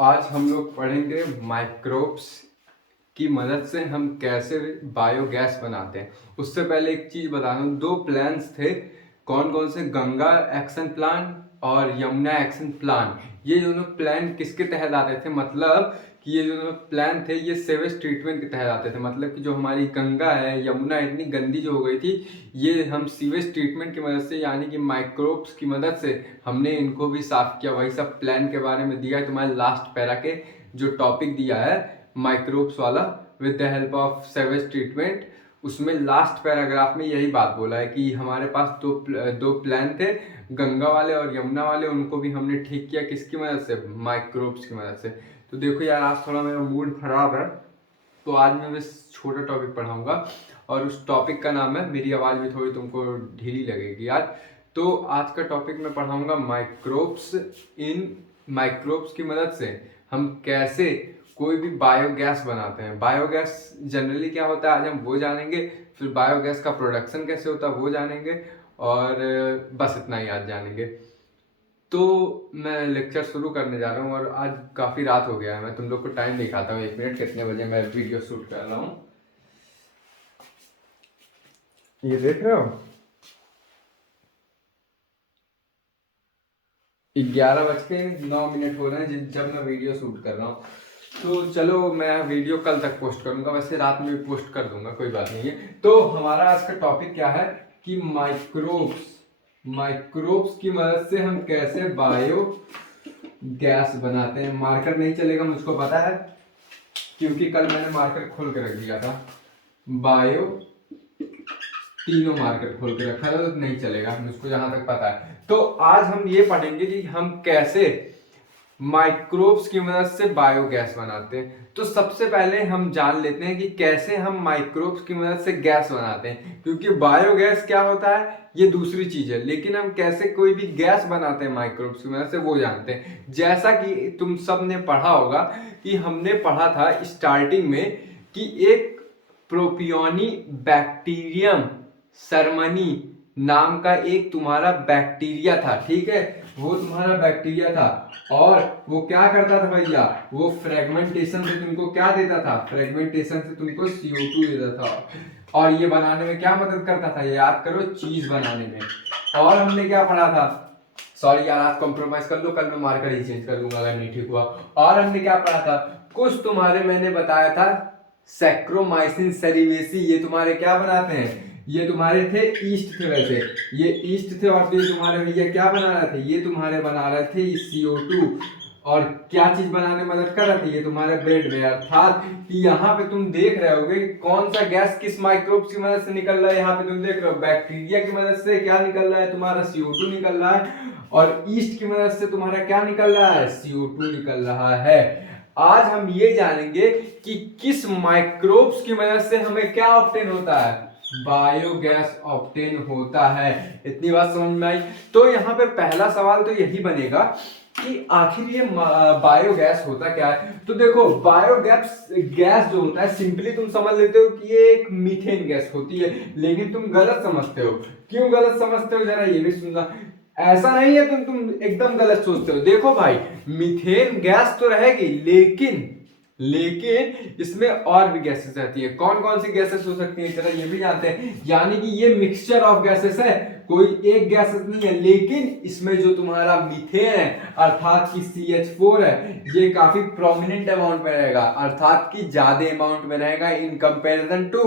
आज हम लोग पढ़ेंगे माइक्रोब्स की मदद से हम कैसे बायोगैस बनाते हैं। उससे पहले एक चीज बता दूं, दो प्लान्स थे। कौन कौन से? गंगा एक्शन प्लान और यमुना एक्शन प्लान। ये दोनों प्लान किसके तहत आते थे? मतलब कि ये जो प्लान थे ये सेवेज ट्रीटमेंट के तहत आते थे। मतलब कि जो हमारी गंगा है, यमुना इतनी गंदी जो हो गई थी, ये हम सीवेज ट्रीटमेंट की मदद से यानी कि माइक्रोब्स की मदद से हमने इनको भी साफ किया। वही सब प्लान के बारे में दिया है तुम्हारे लास्ट पैरा के जो टॉपिक दिया है माइक्रोब्स वाला, with the help of sewage treatment. उसमें लास्ट पैराग्राफ में यही बात बोला है कि हमारे पास दो प्लान थे, गंगा वाले और यमुना वाले। उनको भी हमने ठीक किया किसकी मदद से? माइक्रोब्स की मदद से। तो देखो यार, आज थोड़ा मेरा मूड खराब है, तो आज मैं बस छोटा टॉपिक पढ़ाऊंगा और उस टॉपिक का नाम है, मेरी आवाज़ भी थोड़ी तुमको ढीली लगेगी आज। तो आज का टॉपिक मैं पढ़ाऊंगा माइक्रोब्स। माइक्रोब्स की मदद से हम कैसे कोई भी बायोगैस बनाते हैं। बायोगैस जनरली क्या होता है आज हम वो जानेंगे, फिर बायोगैस का प्रोडक्शन कैसे होता है वो जानेंगे, और बस इतना ही आज जानेंगे। तो मैं लेक्चर शुरू करने जा रहा हूँ और आज काफ़ी रात हो गया है। मैं तुम लोग को टाइम दिखाता हूँ, 1 मिनट, कितने बजे मैं वीडियो शूट कर रहा हूँ। ये देख रहे हो, 11:09 हो रहे हैं जब मैं वीडियो शूट कर रहा हूँ। तो चलो, मैं वीडियो कल तक पोस्ट करूंगा, वैसे रात में भी पोस्ट कर दूंगा, कोई बात नहीं है। तो हमारा आज का टॉपिक क्या है कि माइक्रोब्स की मदद से हम कैसे बायो गैस बनाते हैं। मार्कर नहीं चलेगा, मुझको पता है, क्योंकि कल मैंने मार्कर खोल के रख दिया था। बायो तीनों मार्कर खोल के रखा था, तो नहीं चलेगा मुझको जहां तक पता है। तो आज हम ये पढ़ेंगे कि हम कैसे माइक्रोब्स की मदद से बायोगैस बनाते हैं। तो सबसे पहले हम जान लेते हैं कि कैसे हम माइक्रोब्स की मदद से गैस बनाते हैं, क्योंकि बायोगैस क्या होता है ये दूसरी चीज है, लेकिन हम कैसे कोई भी गैस बनाते हैं माइक्रोब्स की मदद से वो जानते हैं। जैसा कि तुम सब ने पढ़ा होगा कि हमने पढ़ा था स्टार्टिंग में कि एक प्रोपियोनी बैक्टीरियम सरमनी नाम का एक तुम्हारा बैक्टीरिया था, ठीक है। वो तुम्हारा बैक्टीरिया था और वो क्या करता था भैया, वो फ्रेगमेंटेशन से तुमको क्या देता था? फ्रेगमेंटेशन से तुमको CO2 देता था। और ये बनाने में क्या मदद करता था? ये याद करो, चीज बनाने में। और हमने क्या पढ़ा था? सॉरी यार, आज कॉम्प्रोमाइज कर लो, कल मैं मार्कर ही चेंज कर दूंगा अगर नहीं ठीक हुआ। और हमने क्या पढ़ा था? कुछ तुम्हारे मैंने बताया था सैक्रोमाइसिन सेरिवेसी। ये तुम्हारे क्या बनाते हैं? ये तुम्हारे थे ईस्ट थे, वैसे ये ईस्ट थे। और ये तुम्हारे भैया क्या बना रहे थे? ये तुम्हारे बना रहे थे CO2। और क्या चीज बनाने में मदद कर रहे थे? ये तुम्हारे ब्रेड में। अर्थात कि यहाँ पे तुम देख रहे होगे कौन सा गैस किस माइक्रोब्स की मदद से निकल रहा है। यहाँ पे तुम देख रहे हो बैक्टीरिया की मदद से क्या निकल रहा है, तुम्हारा CO2 निकल रहा है। और ईस्ट की मदद से तुम्हारा क्या निकल रहा है? CO2 निकल रहा है। आज हम ये जानेंगे कि किस माइक्रोब्स की मदद से हमें क्या ऑब्टेन होता है? बायोगैस ऑब्टेन होता है। इतनी बात समझ में आई? तो यहाँ पे पहला सवाल तो यही बनेगा कि आखिर ये बायोगैस होता क्या है। तो देखो, बायोगैस गैस जो होता है, सिंपली तुम समझ लेते हो कि ये एक मीथेन गैस होती है, लेकिन तुम गलत समझते हो। क्यों गलत समझते हो, जरा ये भी सुनना। ऐसा नहीं है तुम एकदम गलत सोचते हो। देखो भाई, मीथेन गैस तो रहेगी, लेकिन इसमें और भी गैसेस रहती है। कौन कौन सी गैसेस हो सकती है, जरा ये भी जानते हैं। यानी कि ये मिक्सचर ऑफ गैसेस है, कोई एक गैसेस नहीं है। लेकिन इसमें जो तुम्हारा मीथेन है, अर्थात कि CH4 है, ये काफी प्रोमिनेंट अमाउंट में रहेगा, अर्थात कि ज्यादा अमाउंट में रहेगा इन कंपैरिजन टू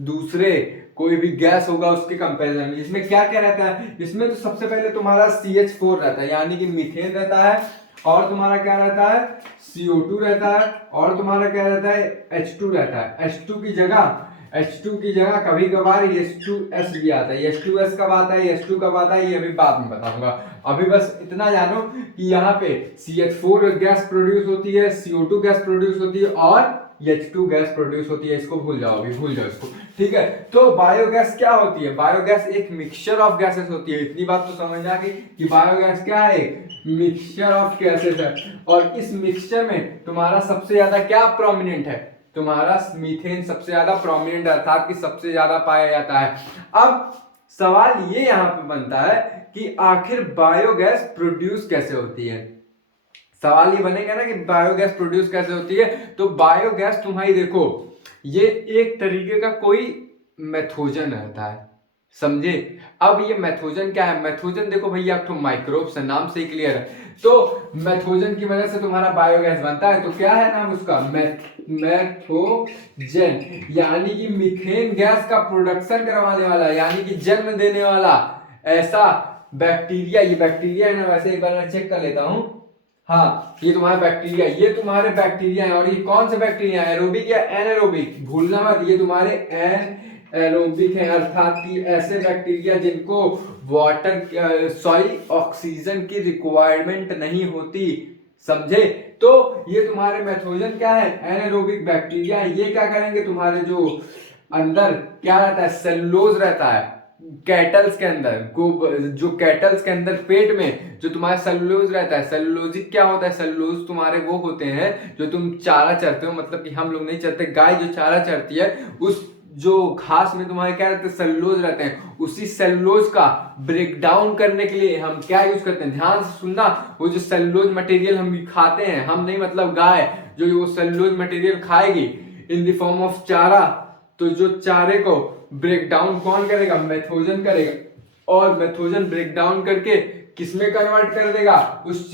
दूसरे कोई भी गैस होगा उसके कंपैरिजन में। इसमें क्या क्या रहता है? इसमें तो सबसे पहले तुम्हारा CH4 रहता है, यानी कि मीथेन रहता है। और तुम्हारा क्या रहता है? CO2 रहता है। और तुम्हारा क्या रहता है? H2 रहता है। H2 की जगह कभी कभार H2S भी आता है। H2S कब आता है, H2 कब आता है, ये अभी बाद में बताऊंगा। अभी बस इतना जानो कि यहाँ पे CH4 गैस प्रोड्यूस होती है, CO2 गैस प्रोड्यूस होती है और H2 गैस प्रोड्यूस होती है। इसको भूल जाओ, अभी भूल जाओ इसको, ठीक है। तो बायोगैस क्या होती है? बायोगैस एक मिक्सचर ऑफ गैसेस होती है। इतनी बात तो समझ आ गई कि बायोगैस क्या है? मिक्सचर ऑफ गैसेस है। और इस मिक्सचर में तुम्हारा सबसे ज्यादा क्या प्रोमिनेंट है? तुम्हारा मीथेन सबसे ज्यादा प्रोमिनेंट, अर्थात कि सबसे ज्यादा पाया जाता है। अब सवाल ये यहां पे बनता है कि आखिर बायोगैस प्रोड्यूस कैसे होती है। सवाल ये बनेगा ना कि बायोगैस प्रोड्यूस कैसे होती है। तो बायोगैस तुम्हारी देखो, ये एक तरीके का कोई मेथोजन रहता है, समझे। अब ये मेथोजन क्या है, मेथोजन देखो भैया एक तो माइक्रोब्स है, नाम से ही क्लियर है। तो मेथोजन की वजह से तुम्हारा बायोगैस बनता है। तो क्या है नाम उसका, मेथोजन, यानी कि मीथेन गैस का प्रोडक्शन करवाने वाला, यानी कि जन्म देने वाला ऐसा बैक्टीरिया। ये बैक्टीरिया है ना, वैसे एक बार मैं चेक कर लेता हूं। हाँ, ये तुम्हारा बैक्टीरिया, ये तुम्हारे बैक्टीरिया है। और ये कौन से बैक्टीरिया है, एरोबिक या एनारोबिक, भूलना मत, ये तुम्हारे एरोबिक है, अर्थात कि ऐसे बैक्टीरिया जिनको वाटर सॉरी ऑक्सीजन की रिक्वायरमेंट नहीं होती, समझे। तो ये तुम्हारे मेथोजन क्या है, एनारोबिक बैक्टीरिया है। ये क्या करेंगे, तुम्हारे जो अंदर क्या रहता है, सेलुलोज रहता है कैटल्स के अंदर, जो कैटल्स के अंदर पेट में जो तुम्हारा सेलुलोज रहता है, सेलुलोजिक क्या होता है, सेलुलोज तुम्हारे वो होते हैं जो तुम चारा चरते हो, मतलब कि हम लोग नहीं चरते, गाय जो चारा चरती है उस जो घास में तुम्हारे क्या रहते हैं, सेलुलोज रहते हैं। उसी सेलुलोज का ब्रेक डाउन करने के लिए हम क्या यूज करते हैं, ध्यान से सुनना, वो जो सेलुलोज मटेरियल हम खाते हैं, हम नहीं मतलब गाय, जो वो सेलुलोज मटेरियल खाएगी इन द फॉर्म ऑफ चारा, तो जो चारे को ब्रेक डाउन कौन करेगा, मेथोजन करेगा। और मेथोजन ब्रेक डाउन करके किसमें कन्वर्ट कर देगा, उस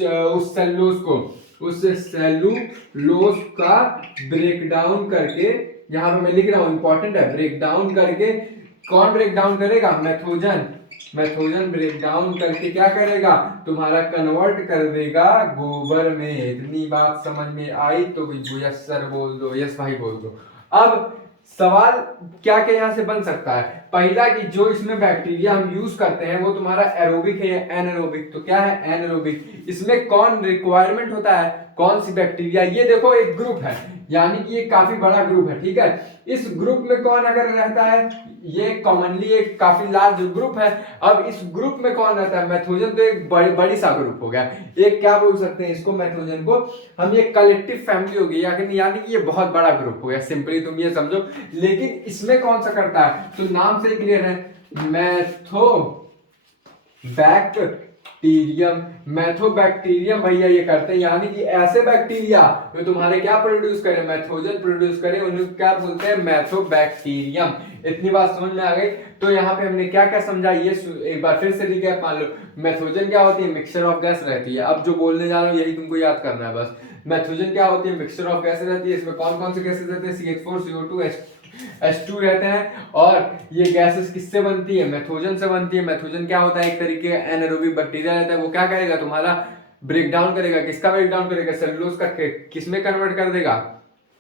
सेलुलोज को, उस सेलुलोज का ब्रेक डाउन करके, यहां पे मैं लिख रहा हूं इंपॉर्टेंट है, ब्रेक डाउन करके कौन ब्रेक डाउन करेगा, मेथोजन। मेथोजन ब्रेक डाउन करके क्या करेगा, तुम्हारा कन्वर्ट कर देगा गोबर में। इतनी बात समझ में आई तो यस सर बोल दो, यस भाई बोल दो। अब सवाल क्या क्या यहां से बन सकता है, पहला कि जो इसमें बैक्टीरिया हम यूज करते हैं वो तुम्हारा एरोबिक है या एनारोबिक। तो क्या है, एनारोबिक। इसमें कौन रिक्वायरमेंट होता है, कौन सी बैक्टीरिया, ये देखो एक ग्रुप है, यानी कि ये काफी बड़ा ग्रुप है, ठीक है। इस ग्रुप में कौन अगर रहता है, ये कॉमनली एक काफी लार्ज ग्रुप है। अब इस ग्रुप में कौन रहता है, मेथोजन तो एक बड़ी सा ग्रुप हो गया, एक क्या बोल सकते हैं इसको, मेथोजन को हम ये कलेक्टिव फैमिली हो गई, यानी कि ये बहुत बड़ा ग्रुप हो गया, सिंपली तुम ये समझो। लेकिन इसमें कौन सा करता है, तो नाम से क्लियर है, मैथो बैक्टीरियम। मैथोबैक्टीरियम भैया ये करते हैं, यानी कि ऐसे बैक्टीरिया जो तुम्हारे क्या प्रोड्यूस करें, मेथोजन प्रोड्यूस करें, उन्हें क्या बोलते हैं, मैथोबैक्टीरियम। इतनी बात समझ में आ गई। तो यहाँ पे हमने क्या क्या समझा, ये एक बार फिर से रिकैप मान लो। मेथोजन क्या होती है, मिक्सचर ऑफ गैस रहती है। अब जो बोलने जा रहा हूँ यही तुमको याद करना है बस। मेथोजन क्या होती है, मिक्सचर ऑफ गैस रहती है। इसमें कौन कौन से गैसेस रहते हैं, CH4 CO2 H2 रहते हैं। और ये गैसेस किससे बनती है, मेथोजन से बनती है। मेथोजन क्या होता है, एक तरीके का एनारोबिक बैक्टीरिया रहता है। वो क्या करेगा, तुम्हारा ब्रेक डाउन करेगा, किसका ब्रेक डाउन करेगा, सेलुलोज का, किसमें कन्वर्ट कर देगा,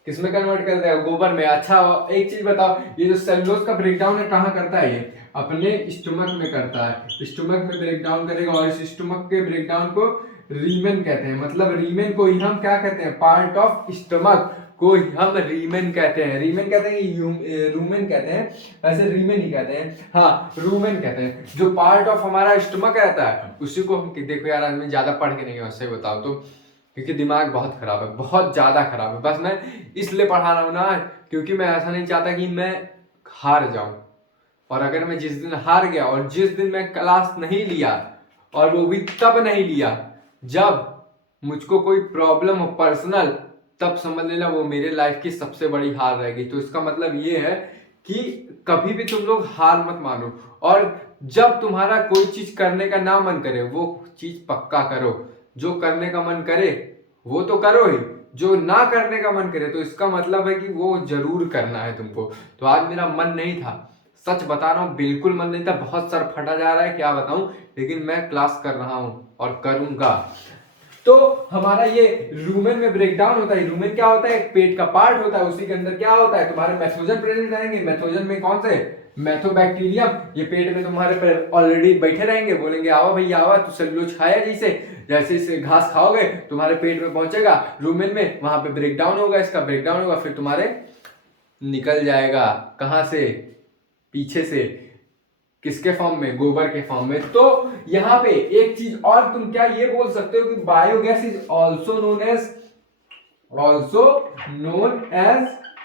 किसमें कन्वर्ट कर देगा, गोबर में। अच्छा एक चीज बताओ, ये जो सेलुलोज का ब्रेक डाउन है कहाँ करता है, ये अपने स्टमक में करता है, स्टमक में ब्रेक डाउन करेगा। और इस स्टमक के ब्रेक डाउन को रीमेन कहते हैं, मतलब रीमेन को ही हम क्या कहते हैं, पार्ट ऑफ स्टमक को हम रीमेन कहते हैं। रीमेन कहते हैं, रूमेन कहते हैं, वैसे रीमेन ही कहते हैं, हाँ रूमेन कहते हैं। जो पार्ट ऑफ हमारा स्टमक रहता है उसी को हम, देखो यार मैं ज्यादा पढ़ के नहीं हूँ, सही बताओ तो, क्योंकि दिमाग बहुत खराब है, बहुत ज्यादा खराब है। बस मैं इसलिए पढ़ा रहा हूँ ना, क्योंकि मैं ऐसा नहीं चाहता कि मैं हार जाऊं। और अगर मैं जिस दिन हार गया, और जिस दिन मैं क्लास नहीं लिया, और वो भी तब नहीं लिया जब मुझको कोई प्रॉब्लम हो पर्सनल, तब समझ लेना वो मेरे लाइफ की सबसे बड़ी हार रहेगी। तो इसका मतलब ये है कि कभी भी तुम लोग हार मत मानो, और जब तुम्हारा कोई चीज करने का ना मन करे वो चीज पक्का करो। जो करने का मन करे वो तो करो ही, जो ना करने का मन करे तो इसका मतलब है कि वो जरूर करना है तुमको। तो आज मेरा मन नहीं था, सच बता रहा हूँ, बिल्कुल मन नहीं था, बहुत सर फटा जा रहा है क्या बताऊं, लेकिन मैं क्लास कर रहा हूं और करूंगा। तो हमारा ये रूमेन में ब्रेकडाउन होता है। रूमेन क्या होता है, एक पेट का पार्ट होता है, उसी के अंदर क्या होता है, तुम्हारे मेथोजन प्रेजेंट रहेंगे। मेथोजन में कौन से, मैथोबैक्टीरियम। ये पेट में तुम्हारे ऑलरेडी बैठे रहेंगे, बोलेंगे आओ भैया आओ, तू सेलुलोज खाया, जैसे जैसे इसे घास खाओगे तुम्हारे पेट में पहुंचेगा रूमेन में, वहां पे ब्रेकडाउन होगा, इसका ब्रेकडाउन होगा, फिर तुम्हारे निकल जाएगा कहां से, पीछे से, किसके फॉर्म में, गोबर के फॉर्म में। तो यहां पे एक चीज और तुम क्या ये बोल सकते हो कि biogas is also known as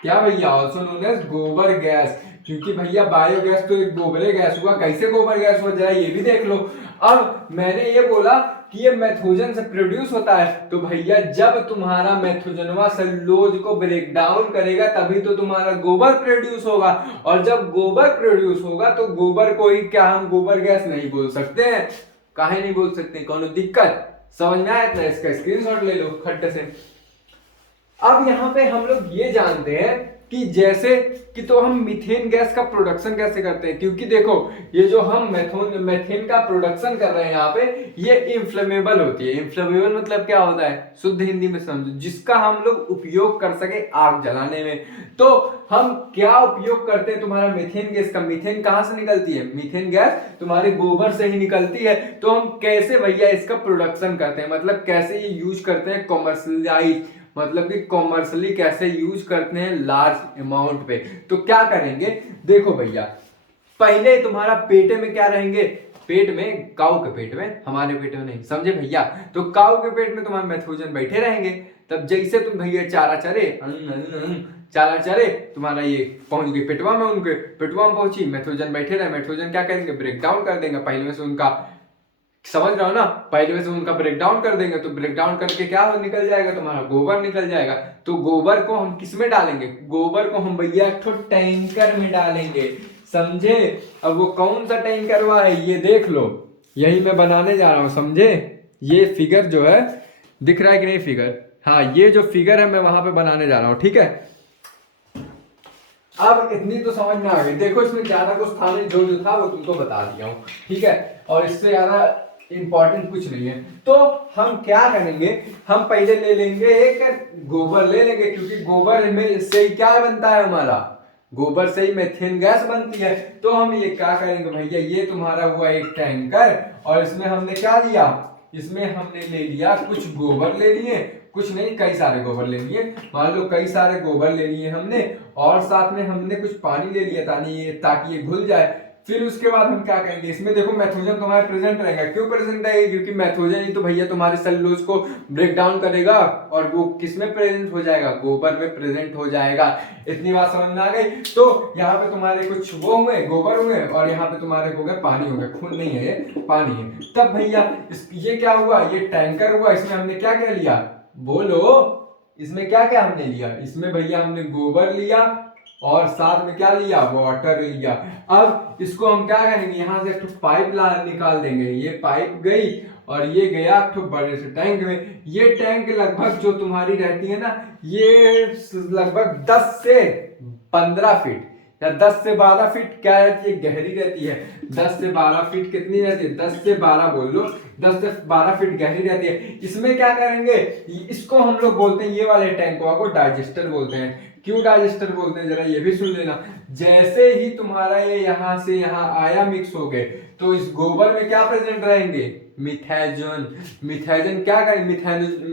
क्या भैया, also known as gobar gas. क्योंकि भैया बायोगैस तो एक गोबरे गैस हुआ, कैसे गोबर गैस हुआ जरा ये भी देख लो। अब मैंने ये बोला कि ये मेथोजन से प्रोड्यूस होता है, तो भैया जब तुम्हारा मेथोजनवा सेलुलोज को ब्रेक डाउन करेगा तभी तो तुम्हारा गोबर प्रोड्यूस होगा, और जब गोबर प्रोड्यूस होगा तो गोबर को ही क्या हम गोबर गैस नहीं बोल सकते हैं? काहे नहीं बोल सकते? कौन दिक्कत? समझ में आया? इतना इसका स्क्रीनशॉट ले लो खट्टे से। अब यहाँ पे हम लोग ये जानते हैं कि जैसे कि तो हम मीथेन गैस का प्रोडक्शन कैसे करते हैं, क्योंकि देखो ये जो हम मेथेन का प्रोडक्शन कर रहे हैं यहाँ पे, ये इन्फ्लेमेबल होती है। इन्फ्लेमेबल मतलब क्या होता है? शुद्ध हिंदी में समझो, जिसका हम लोग उपयोग कर सके आग जलाने में। तो हम क्या उपयोग करते हैं तुम्हारा मीथेन गैस का? मीथेन कहाँ से निकलती है? मीथेन गैस तुम्हारे गोबर से ही निकलती है। तो हम कैसे भैया इसका प्रोडक्शन करते हैं, मतलब कैसे ये यूज करते हैं कॉमर्शियलाइज, मतलब कि कॉमर्शियली कैसे यूज करते हैं लार्ज अमाउंट पे। तो क्या करेंगे, देखो भैया, पहले तुम्हारा पेटे में क्या रहेंगे? पेट में, काऊ के पेट में, हमारे पेट में नहीं, समझे भैया? तो काऊ के पेट में तुम्हारे मेथोजन बैठे रहेंगे। तब जैसे तुम भैया चारा चरे तुम्हारा ये पहुंच गई पेटवा में, उनके पेटवा में पहुंची, मेथोजन बैठे रहे। मेथोजन क्या करेंगे? ब्रेक डाउन कर देंगे पहले में से उनका, समझ रहे हो ना? पहले में से उनका ब्रेक डाउन कर देंगे, तो ब्रेक डाउन करके क्या निकल जाएगा? तुम्हारा गोबर निकल जाएगा। तो गोबर को हम किस में डालेंगे? गोबर को हम भैया एक तो टैंकर में डालेंगे, समझे? अब वो कौन सा टैंकर हुआ है ये देख लो, यही मैं बनाने जा रहा हूँ, समझे? ये फिगर जो है दिख रहा है कि नहीं फिगर? हाँ, ये जो फिगर है मैं वहां पे बनाने जा रहा हूँ, ठीक है? अब इतनी तो समझ में आ गई। देखो इसमें ज्यादा कुछ था नहीं, जो था वो तुमको बता दिया हूँ, ठीक है? और इससे ज्यादा इंपॉर्टेंट कुछ नहीं है। तो हम क्या करेंगे, हम पहले ले लेंगे एक गोबर ले लेंगे, क्योंकि गोबर में से क्या बनता है? हमारा गोबर से ही मेथेन गैस बनती है। तो हम ये क्या करेंगे भैया, ये तुम्हारा हुआ एक टैंकर, और इसमें हमने क्या लिया? इसमें हमने ले लिया कुछ गोबर ले लिए, कुछ नहीं कई सारे गोबर ले लिए, मान लो कई सारे गोबर ले लिए हमने, और साथ में हमने कुछ पानी ले लिया ताकि ये घुल जाए। फिर उसके बाद हम क्या करेंगे, इसमें देखो मेथोजन तुम्हारे प्रेजेंट रहेगा। क्यों प्रेजेंट रहेगा? क्योंकि मेथोजन ही तो भैया तुम्हारे सेलुलोज को ब्रेक डाउन करेगा, और वो किस में प्रेजेंट हो जाएगा? गोबर में प्रेजेंट हो जाएगा। इतनी बात समझ में आ गई? तो यहाँ पे तुम्हारे कुछ वो हुए, गोबर हुए, और यहाँ पे तुम्हारे हो गए पानी हो गया, खून नहीं है ये पानी है। तब भैया ये क्या हुआ? ये टैंकर हुआ, इसमें हमने क्या क्या लिया? बोलो, इसमें क्या क्या हमने लिया? इसमें भैया हमने गोबर लिया, और साथ में क्या लिया? वाटर लिया। अब इसको हम क्या करेंगे, यहाँ से एक पाइप निकाल देंगे। ये पाइप गई और ये गया एक बड़े से टैंक में। ये टैंक लगभग जो तुम्हारी रहती है ना, ये लगभग 10 से 15 फीट या 10 से 12 फीट क्या रहती है? गहरी रहती है। 10 से 12 फीट कितनी रहती है? 10 से 12 बोल लो, 10 से 12 फीट गहरी रहती है। इसमें क्या करेंगे, इसको हम लोग बोलते हैं, ये वाले टैंक को डाइजेस्टर बोलते हैं। क्यों डाइजेस्टर बोलते हैं जरा ये भी सुन लेना। जैसे ही तुम्हारा ये यहाँ से यहाँ आया मिक्स हो गए, तो इस गोबर में क्या प्रेजेंट रहेंगे? मिथेजन। मिथेजन क्या करेंगे?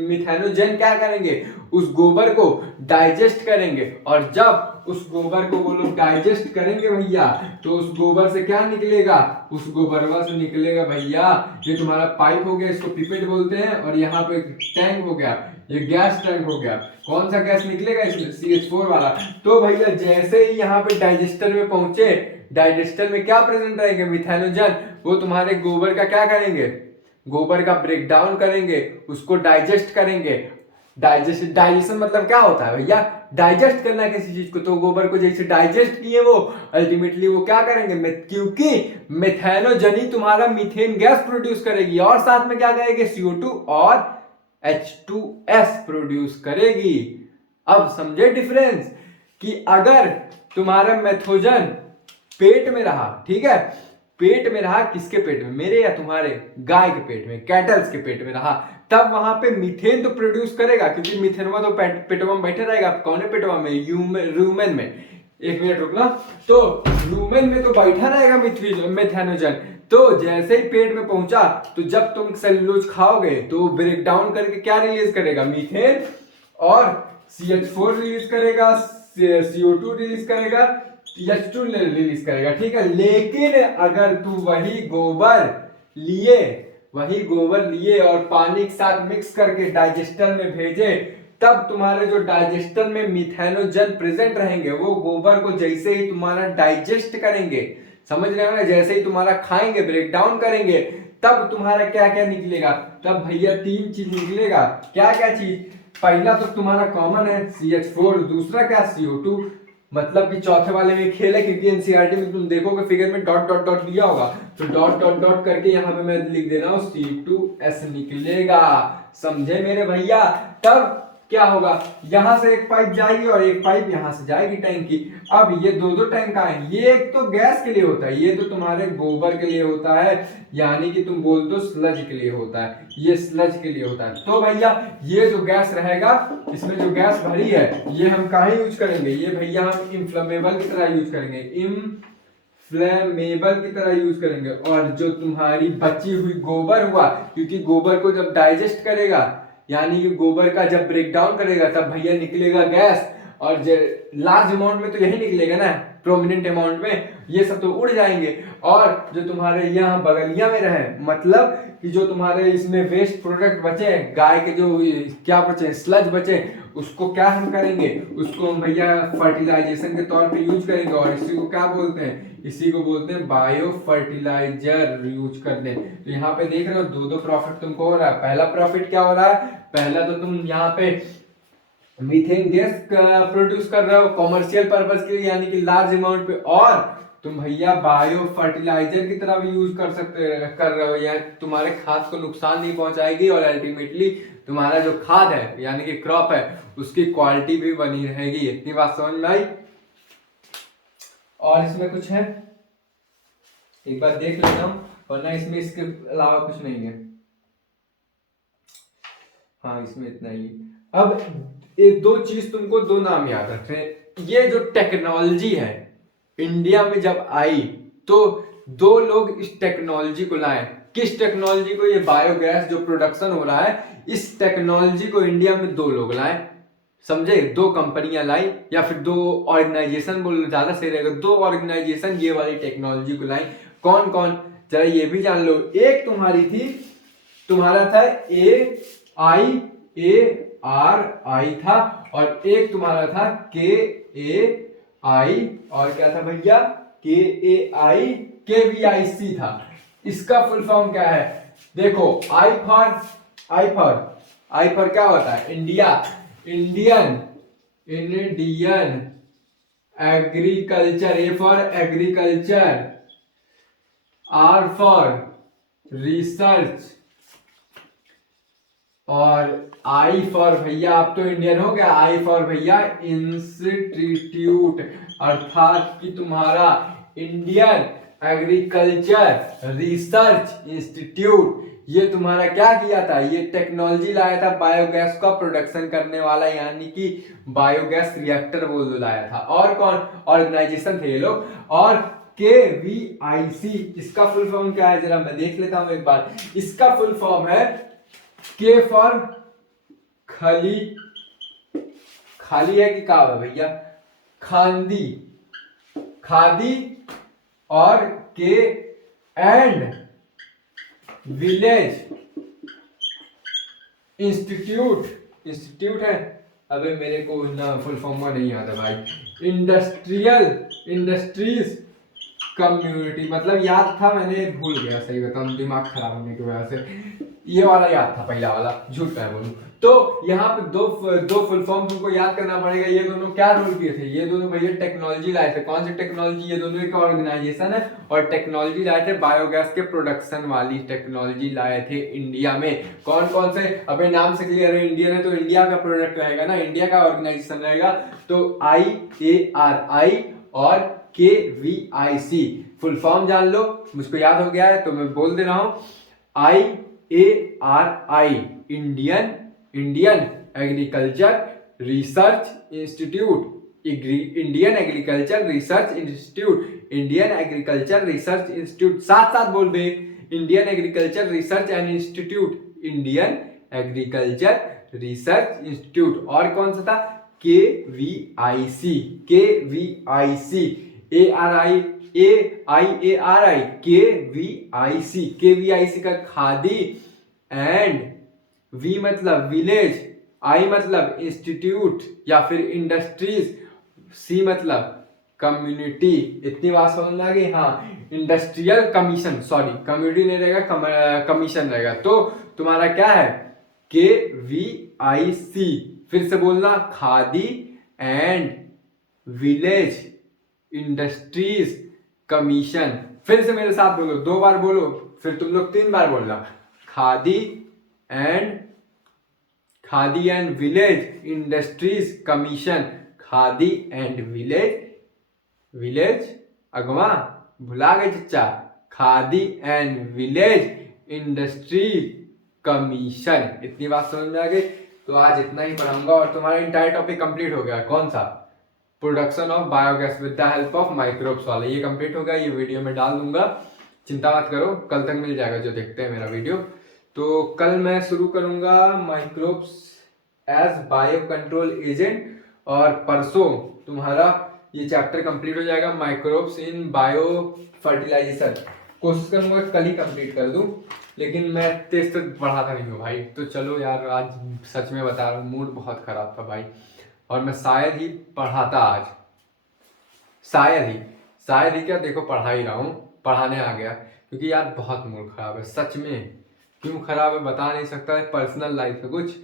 मिथेनोजन क्या करेंगे? उस गोबर को डाइजेस्ट करेंगे, और जब उस गोबर को वो लोग डाइजेस्ट करेंगे भैया, तो उस गोबर से क्या निकलेगा? उस गोबरवा से निकलेगा भैया, ये तुम्हारा पाइप हो गया, इसको पिपेट बोलते हैं, और यहाँ पे टैंक हो गया, ये गैस टैंक हो गया। कौन सा गैस निकलेगा इसमें? CH4 वाला। तो भैया जैसे ही यहाँ पे डाइजेस्टर में पहुंचे, डाइजेस्टर में क्या प्रेजेंट रहेंगे? मिथेनोजन। वो तुम्हारे गोबर का क्या करेंगे? गोबर का ब्रेक डाउन करेंगे, उसको डाइजेस्ट करेंगे। डाइजेशन मतलब क्या होता है भैया? डाइजेस्ट करना है किसी चीज को। तो गोबर को जैसे डाइजेस्ट किए वो, अल्टीमेटली वो क्या करेंगे? क्योंकि मिथेनोजन ही तुम्हारा मीथेन गैस प्रोड्यूस करेगी, और साथ में क्या करेगी? CO2 और H2S प्रोड्यूस करेगी। अब समझे डिफरेंस? कि अगर तुम्हारा मेथोजन पेट में रहा, ठीक है, पेट में रहा, किसके पेट में? मेरे या तुम्हारे? गाय के पेट में, कैटल्स के पेट में रहा, तब वहां पे मीथेन तो प्रोड्यूस करेगा, क्योंकि मीथेनवा तो पेटवा में बैठे रहेगा। कौन है पेटवा में? रूमेन में। एक मिनट रुकना। तो रूमेन में तो बैठा रहेगा मिथेनोजन। तो जैसे ही पेट में पहुंचा, तो जब तुम सेलुलोज खाओगे तो ब्रेक डाउन करके क्या रिलीज करेगा? मीथेन, और CH4 रिलीज करेगा, CO2 रिलीज करेगा, H2 रिलीज करेगा, ठीक है? लेकिन अगर तू वही गोबर लिए और पानी के साथ मिक्स करके डाइजेस्टर में भेजे, तब तुम्हारे जो डाइजेस्टर में मिथेनोजन प्रेजेंट रहेंगे, वो गोबर को जैसे ही तुम्हारा डाइजेस्ट करेंगे, समझ रहे हो ना, जैसे ही तुम्हारा खाएंगे, ब्रेक डाउन करेंगे, तब तुम्हारा क्या क्या निकलेगा, तब भैया 3 चीज निकलेगा। क्या क्या चीज, पहला तो तुम्हारा कॉमन है CH4, दूसरा क्या CO2, मतलब कि चौथे वाले में खेल है, क्योंकि एनसीईआरटी में तुम देखोगे फिगर में डॉट डॉट डॉट दिया होगा, तो डॉट डॉट डॉट करके यहाँ पे मैं लिख दे रहा हूँ C2S निकलेगा, समझे मेरे भैया। तब क्या होगा, यहां से एक पाइप जाएगी और एक पाइप यहां से जाएगी टैंक की। अब ये दो टैंक आए, ये एक तो गैस के लिए होता है, ये तो तुम्हारे गोबर के लिए होता है, यानी कि तुम बोल दो स्लज के लिए होता है, ये स्लज के लिए होता है। तो भैया ये जो गैस रहेगा, इसमें जो गैस भरी है, ये हम कहाँ यूज करेंगे, ये भैया हम इन्फ्लेमेबल की तरह यूज करेंगे, इन्फ्लेमेबल की तरह यूज करेंगे। और जो तुम्हारी बची हुई गोबर हुआ, क्योंकि गोबर को जब डाइजेस्ट करेगा, यानी कि गोबर का जब ब्रेक डाउन करेगा, तब भैया निकलेगा गैस, और लार्ज अमाउंट में तो यही निकलेगा ना, प्रोमिनेंट अमाउंट में, ये सब तो उड़ जाएंगे। और जो तुम्हारे यहाँ बगलिया में रहे, मतलब कि जो तुम्हारे इसमें वेस्ट प्रोडक्ट बचे, गाय के जो क्या बचे, स्लज बचे, उसको क्या हम करेंगे, उसको हम भैया फर्टिलाइजेशन के तौर पे यूज करेंगे। और इसी को क्या बोलते हैं, इसी को बोलते हैं बायो फर्टिलाइजर यूज करते हैं। तो यहाँ पे देख रहे हो दो प्रॉफिट तुमको हो रहा है। पहला प्रॉफिट क्या हो रहा है, पहला तो तुम यहाँ पे मीथेन गैस प्रोड्यूस कर रहे हो कॉमर्शियल पर्पस के लिए, यानी कि लार्ज अमाउंट पे, और तुम भैया बायो फर्टिलाइजर की तरह भी यूज कर रहे हो, या तुम्हारे खाद को नुकसान नहीं पहुंचाएगी, और अल्टीमेटली तुम्हारा जो खाद है यानी कि क्रॉप है, उसकी क्वालिटी भी बनी रहेगी। इतनी बात समझ में आई। और इसमें कुछ है, एक बार देख लेता हूं, वरना इसमें इसके अलावा कुछ नहीं है। हाँ, इसमें इतना ही। अब ये दो चीज तुमको, दो नाम याद रखने हैं। ये जो टेक्नोलॉजी है इंडिया में जब आई, तो दो लोग इस टेक्नोलॉजी को लाए। किस टेक्नोलॉजी को, ये बायोगैस जो प्रोडक्शन हो रहा है, इस टेक्नोलॉजी को इंडिया में दो लोग लाए, समझे, दो कंपनियां लाई, या फिर दो ऑर्गेनाइजेशन बोल ज्यादा सही रहेगा, दो ऑर्गेनाइजेशन ये वाली टेक्नोलॉजी को लाई। कौन कौन, जरा ये भी जान लो। एक तुम्हारी थी, तुम्हारा था AIARI था, और एक तुम्हारा था KAI, और क्या था भैया, KVIC था। इसका फुल फॉर्म क्या है, देखो, आई फॉर क्या होता है, Indian agriculture, A for agriculture, R for research, और आई फॉर भैया, आप तो इंडियन हो गया, आई फॉर भैया इंस्टीट्यूट, अर्थात कि तुम्हारा इंडियन एग्रीकल्चर रिसर्च इंस्टीट्यूट, ये तुम्हारा क्या किया था, ये टेक्नोलॉजी लाया था बायोगैस का प्रोडक्शन करने वाला, यानी कि बायोगैस रिएक्टर बोल लाया था। और कौन ऑर्गेनाइजेशन थे ये लोग, और KVIC, इसका फुल फॉर्म क्या है, जरा मैं देख लेता हूं एक बार। इसका फुल फॉर्म है K फॉर खाली है कि का है भैया, खादी, और K एंड विलेज इंस्टीट्यूट है। अबे मेरे को ना फुल फॉर्म नहीं आता भाई। इंडस्ट्रीज कम्युनिटी, मतलब याद था, मैंने भूल गया, सही बताऊं, दिमाग खराब होने की वजह से। ये वाला याद था, पहला वाला, झूठ मैं बोलूं तो। यहाँ पे दो फुल फॉर्म तुमको याद करना पड़ेगा। ये दोनों क्या रोल किए थे, ये दोनों भैया टेक्नोलॉजी लाए थे। कौन सी टेक्नोलॉजी, ये दोनों एक ऑर्गेनाइजेशन है, और टेक्नोलॉजी लाए थे बायोगैस के प्रोडक्शन वाली टेक्नोलॉजी लाए थे इंडिया में। कौन कौन से, अबे नाम से क्लियर है, इंडियन है तो इंडिया का प्रोडक्ट रहेगा ना, इंडिया का ऑर्गेनाइजेशन रहेगा, तो IARI और KVIC। फुल फॉर्म जान लो, मुझको याद हो गया है तो मैं बोल दे रहा हूं। IARI Indian agriculture research institute, Indian agriculture research institute, साथ साथ बोल बे, Indian agriculture research and institute, Indian agriculture research institute. और कौन सा था, KVIC, AIARI, KVIC का खादी, एंड V मतलब विलेज, I मतलब इंस्टीट्यूट या फिर इंडस्ट्रीज, C मतलब कम्युनिटी, इतनी बात समझ में आ गई। हाँ, इंडस्ट्रियल कमीशन, सॉरी कम्युनिटी नहीं रहेगा, कमीशन रहेगा। तो तुम्हारा क्या है, KVIC। फिर से बोलना, khadi and village industries commission. फिर से मेरे साथ बोलो, 2 बार बोलो, फिर तुम लोग 3 बार बोलना। Khadi and village industries commission. Khadi and village अगवा भुला गए चच्चा। Khadi and village industry commission. इतनी बात समझ में आ गई। तो आज इतना ही पढ़ाऊंगा और तुम्हारा इंटायर टॉपिक कंप्लीट हो गया। कौन सा, production of biogas with the help of microbes वाला, ये कंप्लीट हो गया। ये वीडियो में डाल दूंगा, चिंता मत करो, कल तक मिल जाएगा जो देखते हैं मेरा वीडियो। तो कल मैं शुरू करूंगा microbes as bio control agent, और परसों तुम्हारा ये चैप्टर कंप्लीट हो जाएगा, माइक्रोब्स इन बायो फर्टिलाइजेशन। कोशिश करूंगा कल ही कंप्लीट कर दूं, लेकिन मैं तेज तक पढ़ाता नहीं हूँ भाई। तो चलो यार, आज सच में बता रहा हूँ, मूड बहुत खराब था भाई, और मैं शायद ही पढ़ाता आज, शायद ही क्या, देखो पढ़ा ही रहा हूँ, पढ़ाने आ गया, क्योंकि यार बहुत मूड खराब है सच में। क्यों खराब है बता नहीं सकता, पर्सनल लाइफ है कुछ,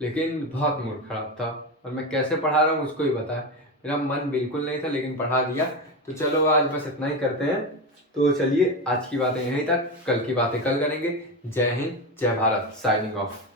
लेकिन बहुत मूड खराब था, और मैं कैसे पढ़ा रहा हूँ उसको ही पता है। मेरा मन बिल्कुल नहीं था, लेकिन पढ़ा दिया। तो चलो आज बस इतना ही करते हैं। तो चलिए, आज की बातें यहीं तक, कल की बातें कल करेंगे। जय हिंद, जय भारत, साइनिंग ऑफ।